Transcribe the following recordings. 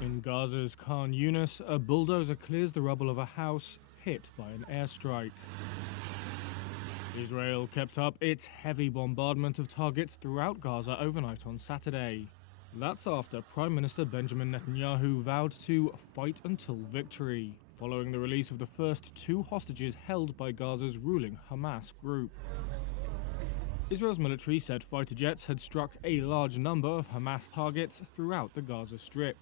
In Gaza's Khan Younis, a bulldozer clears the rubble of a house hit by an airstrike. Israel kept up its heavy bombardment of targets throughout Gaza overnight on Saturday. That's after Prime Minister Benjamin Netanyahu vowed to fight until victory, following the release of the first 2 hostages held by Gaza's ruling Hamas group. Israel's military said fighter jets had struck a large number of Hamas targets throughout the Gaza Strip.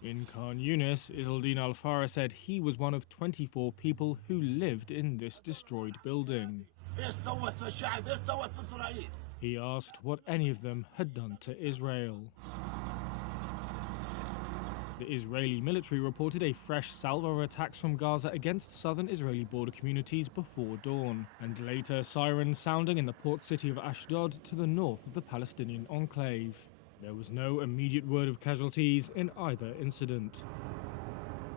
In Khan Younis, Izzaldeen Al-fara said he was one of 24 people who lived in this destroyed building. He asked what any of them had done to Israel. The Israeli military reported a fresh salvo of attacks from Gaza against southern Israeli border communities before dawn, and later sirens sounding in the port city of Ashdod to the north of the Palestinian Enclave. There was no immediate word of casualties in either incident.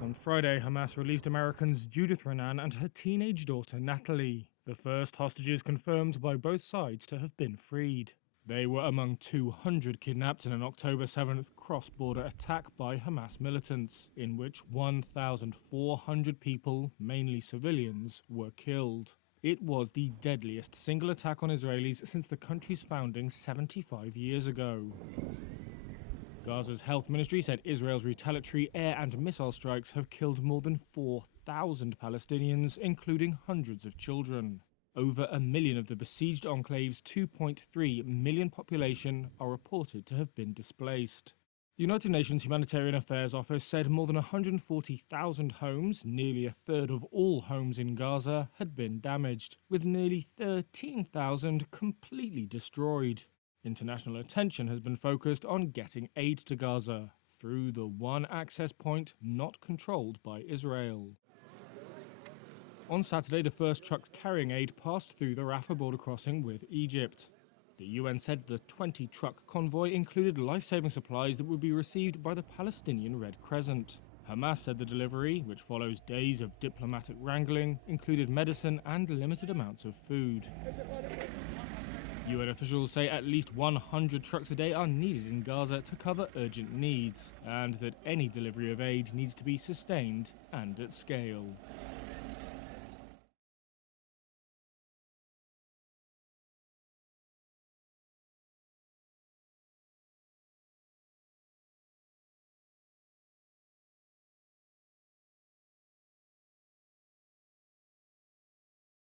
On Friday, Hamas released Americans Judith Renan and her teenage daughter Natalie, the first hostages confirmed by both sides to have been freed. They were among 200 kidnapped in an October 7th cross-border attack by Hamas militants, in which 1,400 people, mainly civilians, were killed. It was the deadliest single attack on Israelis since the country's founding 75 years ago. Gaza's health ministry said Israel's retaliatory air and missile strikes have killed more than 4,000 Palestinians, including hundreds of children. Over 1 million of the besieged enclave's 2.3 million population are reported to have been displaced. The United Nations Humanitarian Affairs Office said more than 140,000 homes, nearly a third of all homes in Gaza, had been damaged, with nearly 13,000 completely destroyed. International attention has been focused on getting aid to Gaza, through the one access point not controlled by Israel. On Saturday, the first trucks carrying aid passed through the Rafah border crossing with Egypt. The UN said the 20-truck convoy included life-saving supplies that would be received by the Palestinian Red Crescent. Hamas said the delivery, which follows days of diplomatic wrangling, included medicine and limited amounts of food. UN officials say at least 100 trucks a day are needed in Gaza to cover urgent needs, and that any delivery of aid needs to be sustained and at scale.